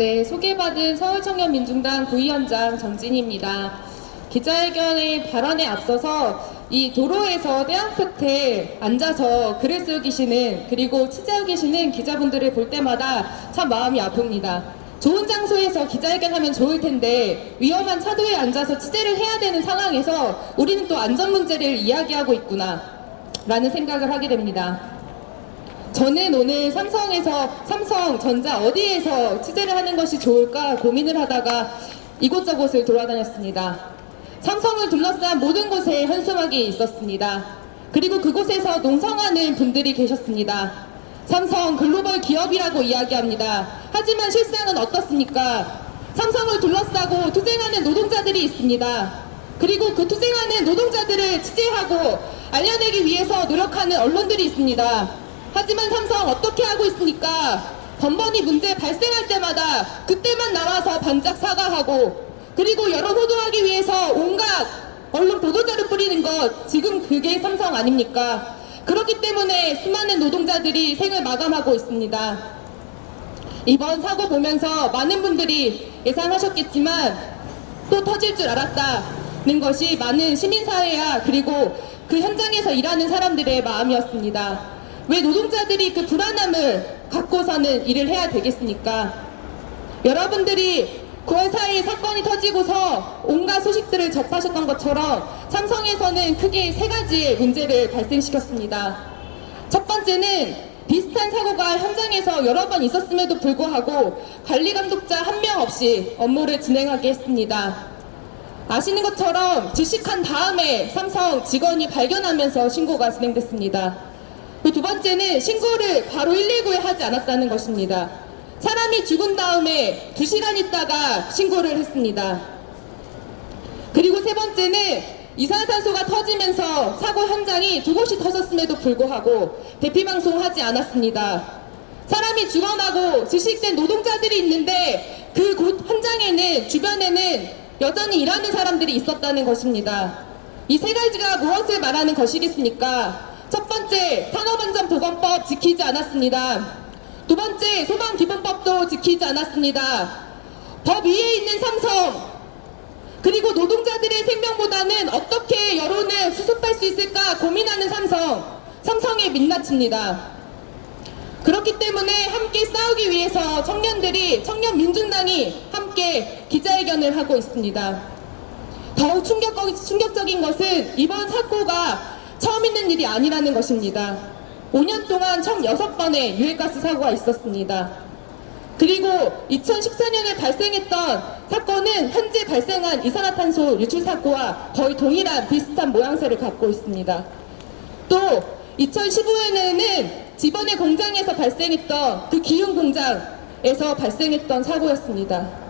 네, 소개받은 서울청년민중당 부위원장 정진희입니다. 기자회견의 발언에 앞서서 이 도로에서 태양 끝에 앉아서 글을 쓰고 계시는 그리고 취재하고 계시는 기자분들을 볼 때마다 참 마음이 아픕니다. 좋은 장소에서 기자회견하면 좋을 텐데 위험한 차도에 앉아서 취재를 해야 되는 상황에서 우리는 또 안전 문제를 이야기하고 있구나 라는 생각을 하게 됩니다. 저는 오늘 삼성전자 어디에서 취재를 하는 것이 좋을까 고민을 하다가 이곳저곳을 돌아다녔습니다. 삼성을 둘러싼 모든 곳에 현수막이 있었습니다. 그리고 그곳에서 농성하는 분들이 계셨습니다. 삼성 글로벌 기업이라고 이야기합니다. 하지만 실상은 어떻습니까? 삼성을 둘러싸고 투쟁하는 노동자들이 있습니다. 그리고 그 투쟁하는 노동자들을 취재하고 알려내기 위해서 노력하는 언론들이 있습니다. 하지만 삼성 어떻게 하고 있습니까? 번번이 문제 발생할 때마다 그때만 나와서 반짝 사과하고 그리고 여론 호도하기 위해서 온갖 언론 보도자료 뿌리는 것 지금 그게 삼성 아닙니까? 그렇기 때문에 수많은 노동자들이 생을 마감하고 있습니다. 이번 사고 보면서 많은 분들이 예상하셨겠지만 또 터질 줄 알았다는 것이 많은 시민사회야 그리고 그 현장에서 일하는 사람들의 마음이었습니다. 왜 노동자들이 그 불안함을 갖고서는 일을 해야 되겠습니까? 여러분들이 9월 4일 사건이 터지고서 온갖 소식들을 접하셨던 것처럼 삼성에서는 크게 3가지의 문제를 발생시켰습니다. 첫 번째는 비슷한 사고가 현장에서 여러 번 있었음에도 불구하고 관리감독자 1명 없이 업무를 진행하게 했습니다. 아시는 것처럼 질식한 다음에 삼성 직원이 발견하면서 신고가 진행됐습니다. 그 두 번째는 신고를 바로 119에 하지 않았다는 것입니다. 사람이 죽은 다음에 2시간 있다가 신고를 했습니다. 그리고 세 번째는 이산화탄소가 터지면서 사고 현장이 2곳이 터졌음에도 불구하고 대피방송하지 않았습니다. 사람이 죽어나고 질식된 노동자들이 있는데 그 현장에는 주변에는 여전히 일하는 사람들이 있었다는 것입니다. 이 3가지가 무엇을 말하는 것이겠습니까? 첫 번째, 산업안전보건법 지키지 않았습니다. 두 번째, 소방기본법도 지키지 않았습니다. 법 위에 있는 삼성, 그리고 노동자들의 생명보다는 어떻게 여론을 수습할 수 있을까 고민하는 삼성에 민낯입니다. 그렇기 때문에 함께 싸우기 위해서 청년민중당이 함께 기자회견을 하고 있습니다. 더욱 충격적인 것은 이번 사고가 처음 있는 일이 아니라는 것입니다. 5년 동안 총 6번의 유해가스 사고가 있었습니다. 그리고 2014년에 발생했던 사건은 현재 발생한 이산화탄소 유출 사고와 거의 동일한 비슷한 모양새를 갖고 있습니다. 또 2015년에는 지번의 공장에서 발생했던 그 기흥 공장에서 발생했던 사고였습니다.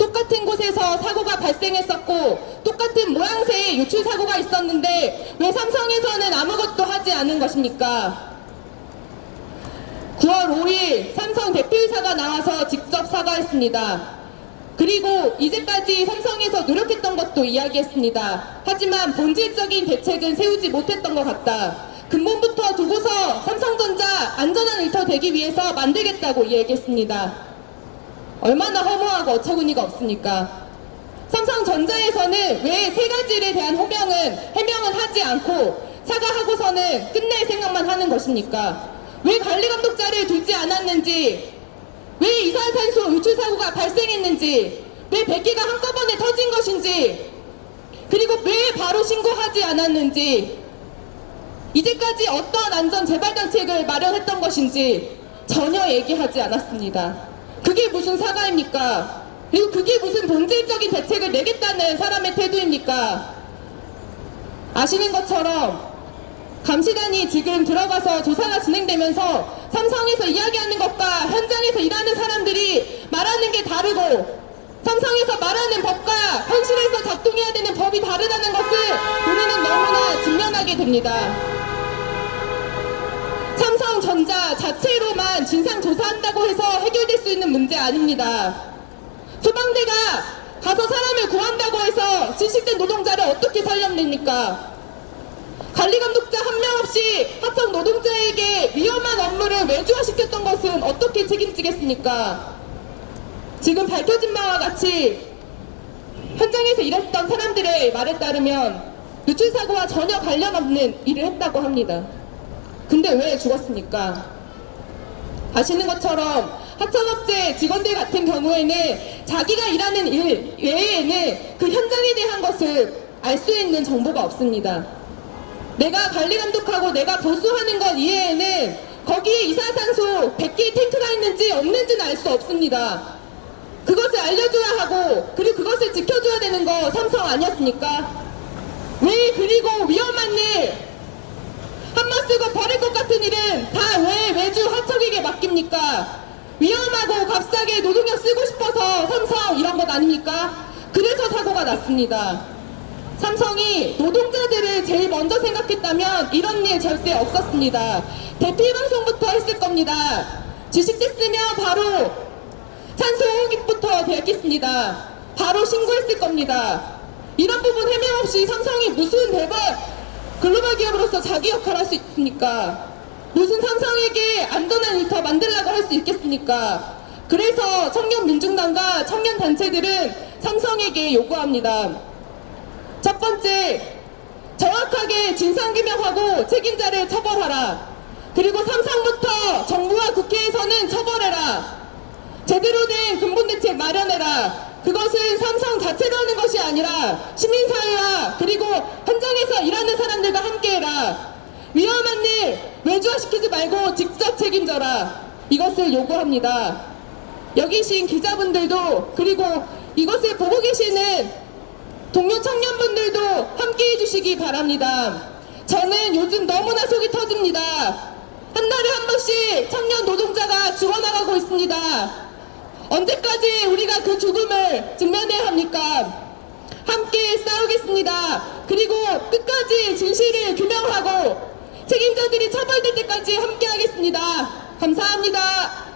똑같은 곳에서 사고가 발생했었고 똑같은 모양새의 유출 사고가 있었는데 왜 삼성에서는 아무것도 하지 않은 것입니까? 9월 5일 삼성 대표이사가 나와서 직접 사과했습니다. 그리고 이제까지 삼성에서 노력했던 것도 이야기했습니다. 하지만 본질적인 대책은 세우지 못했던 것 같다. 근본부터 두고서 삼성전자 안전한 일터 되기 위해서 만들겠다고 이야기했습니다. 얼마나 허무하고 어처구니가 없습니까? 삼성전자에서는 왜 3가지에 대한 해명은 하지 않고 사과하고서는 끝낼 생각만 하는 것입니까? 왜 관리감독자를 두지 않았는지, 왜 이산화탄소 유출 사고가 발생했는지, 왜 100개가 한꺼번에 터진 것인지, 그리고 왜 바로 신고하지 않았는지, 이제까지 어떠한 안전 재발 정책을 마련했던 것인지 전혀 얘기하지 않았습니다. 그게 무슨 사과입니까? 그리고 그게 무슨 본질적인 대책을 내겠다는 사람의 태도입니까? 아시는 것처럼 감시단이 지금 들어가서 조사가 진행되면서 삼성에서 이야기하는 것과 현장에서 일하는 사람들이 말하는 게 다르고 삼성에서 말하는 법과 현실에서 작동해야 되는 법이 다르다는 것을 우리는 너무나 직면하게 됩니다. 삼성전자 자체로만 진상조사한다고 해서 해결될 수 있는 문제 아닙니다. 소방대가 가서 사람을 구한다고 해서 질식된 노동자를 어떻게 살려냅니까? 관리감독자 1명 없이 하청 노동자에게 위험한 업무를 외주화시켰던 것은 어떻게 책임지겠습니까? 지금 밝혀진 바와 같이 현장에서 일했던 사람들의 말에 따르면 누출 사고와 전혀 관련 없는 일을 했다고 합니다. 근데 왜 죽었습니까? 아시는 것처럼 하청업체 직원들 같은 경우에는 자기가 일하는 일 외에는 그 현장에 대한 것을 알 수 있는 정보가 없습니다. 내가 관리 감독하고 내가 보수하는 것 이외에는 거기에 이산화탄소 100개의 탱크가 있는지 없는지는 알 수 없습니다. 그것을 알려줘야 하고 그리고 그것을 지켜줘야 되는 거 삼성 아니었습니까? 왜 그리고 위험한 일 한 번 쓰고 버릴 것 같은 일은 다 왜 외주 하청에게 맡깁니까? 위험하고 값싸게 노동력 쓰고 싶어서 삼성 이런 것 아닙니까? 그래서 사고가 났습니다. 삼성이 노동자들을 제일 먼저 생각했다면 이런 일 절대 없었습니다. 대피 방송부터 했을 겁니다. 지식됐으면 바로 산소호흡기부터 되었겠습니다. 바로 신고했을 겁니다. 이런 부분 해명 없이 삼성이 무슨 대박 글로벌 기업으로서 자기 역할을 할 수 있습니까? 무슨 삼성에게 안전한 일터 만들라고 할 수 있겠습니까? 그래서 청년민중당과 청년단체들은 삼성에게 요구합니다. 첫 번째, 정확하게 진상규명하고 책임자를 처벌하라. 그리고 삼성부터 정부와 국회에서는 처벌해라. 제대로 된 근본대책 마련해라. 그것은 삼성 자체로 하는 것이 아니라 시민사회와 그리고 현장에서 일하는 사람들과 함께해라. 위험한 일 외주화시키지 말고 직접 책임져라. 이것을 요구합니다. 여기 계신 기자분들도 그리고 이것을 보고 계시는 동료 청년분들도 함께해 주시기 바랍니다. 저는 요즘 너무나 속이 터집니다. 한 달에 한 번씩 청년 노동자가 죽어나가고 있습니다. 언제까지 우리가 그 죽음을 직면해야 합니까? 함께 싸우겠습니다. 그리고 끝까지 진실을 규명하고 책임자들이 처벌될 때까지 함께 하겠습니다. 감사합니다.